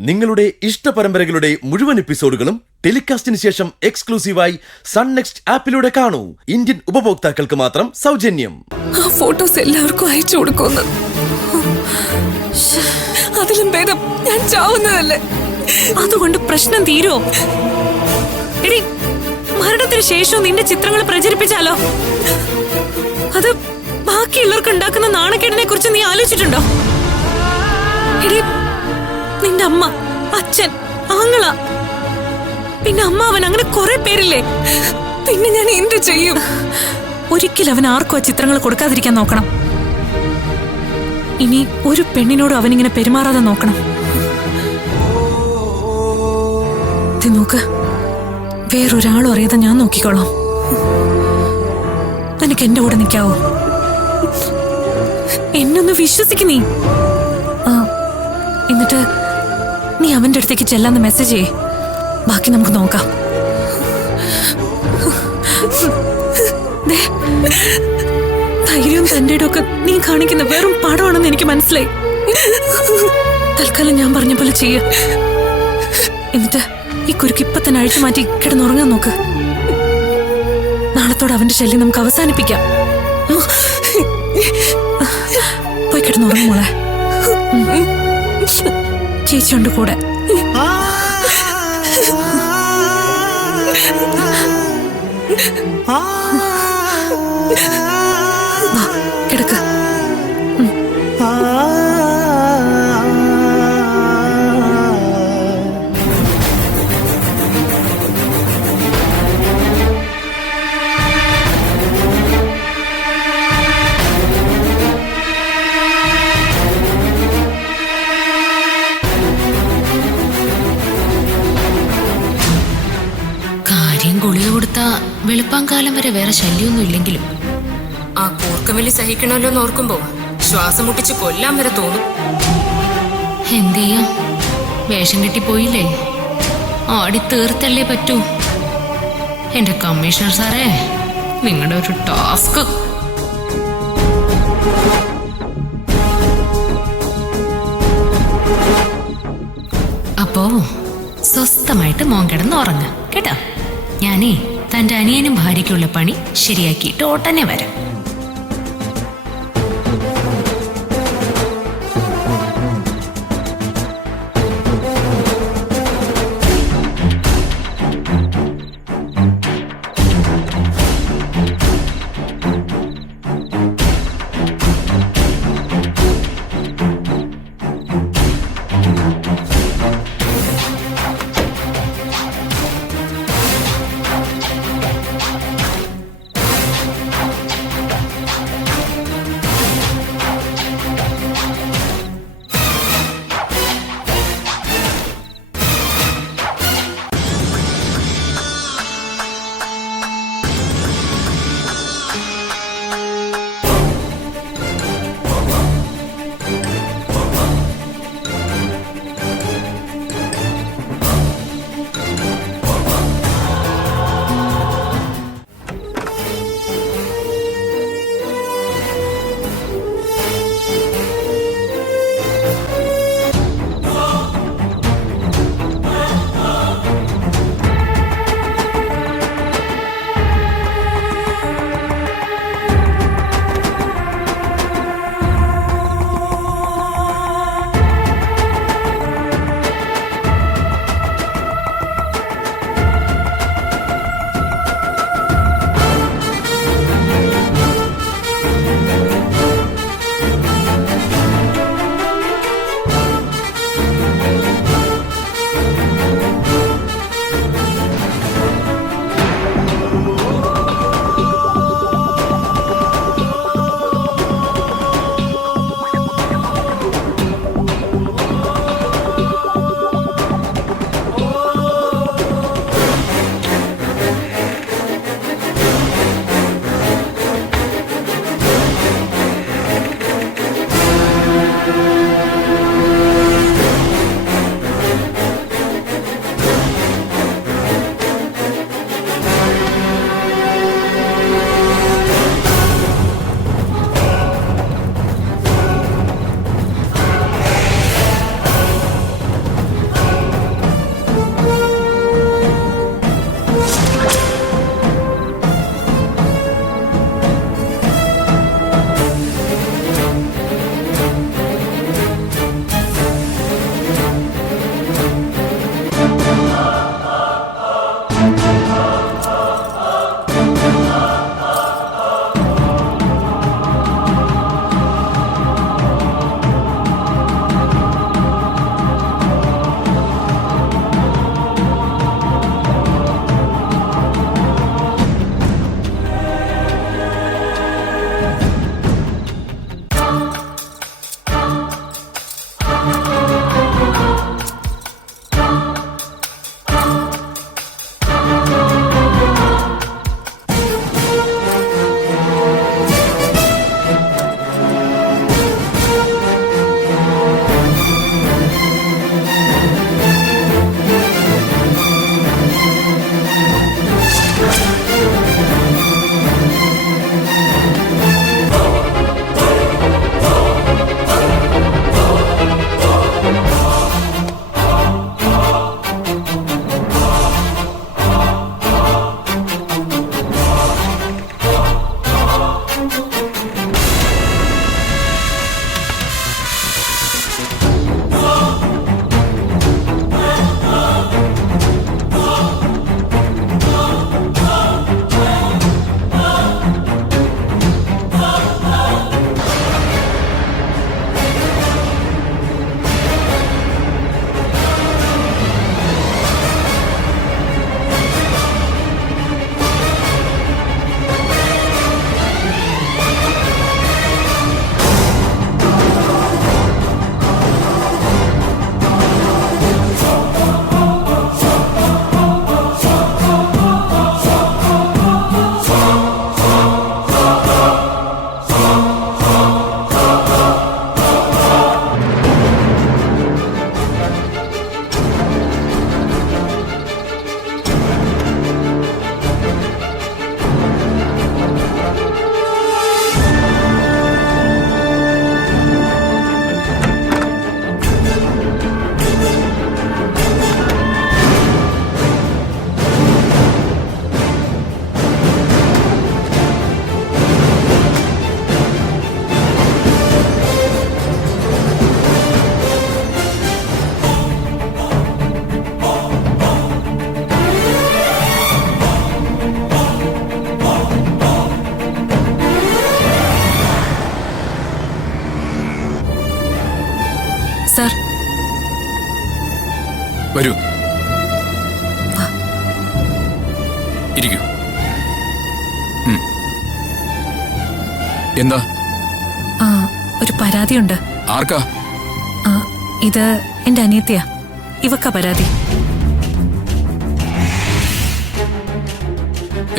നിങ്ങളുടെ ഇഷ്ട പരമ്പരകളുടെ മുഴുവൻ എപ്പിസോഡുകളും ടെലികാസ്റ്റിന് ശേഷം എക്സ്ക്ലൂസീവായി സൺ നെക്സ്റ്റ് ആപ്പിലൂടെ കാണൂ. ഇന്ത്യൻ ഉപഭോക്താക്കൾക്ക് മാത്രം സൗജന്യം. ആ ഫോട്ടോസ് എല്ലാവർക്കും അയച്ചു കൊടുക്കുന്നു. അതിലും ഭേദം ഞാൻ ചാവുന്നതല്ലേ. അതുകൊണ്ട് പ്രശ്നം തീരുമോ? എടി, മരണത്തിന് ശേഷവും നിന്റെ ചിത്രങ്ങൾ പ്രചരിപ്പിച്ചാലോ? അത് ബാക്കിയുള്ളവർക്ക് ഉണ്ടാക്കുന്ന നാണക്കേടിനെ കുറിച്ച് നീ ആലോചിച്ചിട്ടുണ്ടോ? എടി, നിന്റെ അമ്മ, അച്ഛൻ, ആങ്ങള, പിന്നെ അമ്മാവൻ, അങ്ങനെ കുറെ പേരില്ലേ. പിന്നെ ഞാൻ എന്ത് ചെയ്യും? ഒരിക്കലും അവൻ ആർക്കും ആ ചിത്രങ്ങൾ കൊടുക്കാതിരിക്കാൻ നോക്കണം. ഇനി ഒരു പെണ്ണിനോടും അവനിങ്ങനെ പെരുമാറാതെ നോക്കണം. ഇത് നോക്ക്, വേറൊരാളും അറിയാതെ ഞാൻ നോക്കിക്കോളാം. നിനക്ക് എന്റെ കൂടെ നിൽക്കാവോ? എന്നൊന്ന് വിശ്വസിക്ക് നീ. എന്നിട്ട് നീ അവന്റെ അടുത്തേക്ക് ചെല്ലാന്ന് മെസ്സേജ് ചെയ്യേ. ബാക്കി നമുക്ക് നോക്കാം. ധൈര്യവും തന്റെ ഒക്കെ നീ കാണിക്കുന്ന വെറും പാഠമാണെന്ന് എനിക്ക് മനസ്സിലായി. തൽക്കാലം ഞാൻ പറഞ്ഞ പോലെ ചെയ്യ. എന്നിട്ട് ഈ കുരുക്ക് ഇപ്പൊ തന്നെ അഴിച്ചു മാറ്റി കിടന്നുറങ്ങാൻ നോക്ക്. നാളത്തോടെ അവന്റെ ശല്യം നമുക്ക് അവസാനിപ്പിക്കാം. പോയി കിടന്നുറങ്ങും മോളെ. ചേച്ചിയുണ്ട് കൂടെ. കിടക്ക. ഗുളിക കൊടുത്ത വെളുപ്പാങ്കാലം വരെ വേറെ ശല്യമൊന്നും ഇല്ലെങ്കിലും ആ കൂർക്കമല്ലി സഹിക്കണമല്ലോ എന്ന് ഓർക്കുമ്പോ ശ്വാസം മുട്ടിച്ച് കൊല്ലാൻ വരെ തോന്നും. എന്ത് ചെയ്യാം, വേഷം കെട്ടിപ്പോയില്ലേ, ആടി തീർത്തല്ലേ പറ്റൂ. എന്റെ കമ്മീഷണർ സാറേ, നിങ്ങളുടെ ഒരു ടാസ്ക്. അപ്പോ സ്വസ്ഥമായിട്ട് മോൻ കിടന്ന് ഉറങ്ങ കേട്ടോ. ഞാനേ തന്റെ അനിയനും ഭാര്യയ്ക്കുള്ള പണി ശരിയാക്കിയിട്ട് ഓട്ടനെ വരാം. വരൂ, ഇരിക്കൂ. എന്താ? ആ, ഒരു പരാതിയുണ്ട്. ആർക്കാ? ആ, ഇത് എന്റെ അനിയത്തിയാ. ഇവക്കാ പരാതി.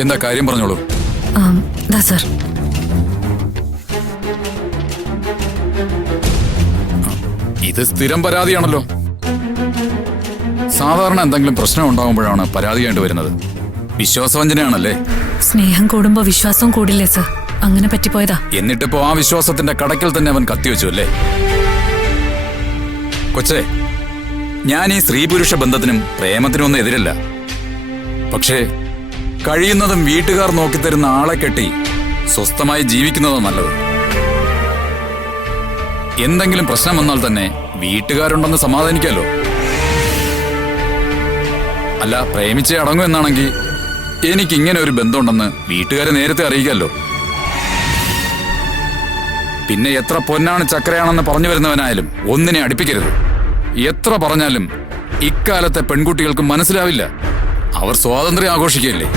എന്താ കാര്യം പറഞ്ഞോളൂ. ദാ സർ. ഇത് സ്ഥിരം പരാതിയാണല്ലോ. സാധാരണ എന്തെങ്കിലും പ്രശ്നം ഉണ്ടാകുമ്പോഴാണ് പരാതിയായിട്ട് വരുന്നത്. വിശ്വാസവഞ്ചനയാണല്ലേ? സ്നേഹം കൂടുമ്പോ വിശ്വാസം കൂടില്ലേ സർ? അങ്ങനെ പറ്റിപ്പോയതാ. എന്നിട്ടിപ്പോ ആ വിശ്വാസത്തിന്റെ കടക്കിൽ തന്നെ അവൻ കത്തിവെച്ചു അല്ലേ? കൊച്ചേ, ഞാൻ ഈ സ്ത്രീ പുരുഷ ബന്ധത്തിനും പ്രേമത്തിനും ഒന്നും എതിരല്ല. പക്ഷേ കഴിയുന്നതും വീട്ടുകാർ നോക്കിത്തരുന്ന ആളെ കെട്ടി സ്വസ്ഥമായി ജീവിക്കുന്നതോ നല്ലത്. എന്തെങ്കിലും പ്രശ്നം വന്നാൽ തന്നെ വീട്ടുകാരുണ്ടെന്ന് സമാധാനിക്കാലോ. അല്ല, പ്രേമിച്ചേ അടങ്ങും എന്നാണെങ്കിൽ എനിക്കിങ്ങനെ ഒരു ബന്ധമുണ്ടെന്ന് വീട്ടുകാരെ നേരത്തെ അറിയിക്കാമല്ലോ. പിന്നെ എത്ര പൊന്നാണ് ചക്രയാണെന്ന് പറഞ്ഞു വരുന്നവനായാലും ഒന്നിനെ അടുപ്പിക്കരുത്. എത്ര പറഞ്ഞാലും ഇക്കാലത്തെ പെൺകുട്ടികൾക്ക് മനസ്സിലാവില്ല. അവർ സ്വാതന്ത്ര്യം ആഘോഷിക്കുകയല്ലേ.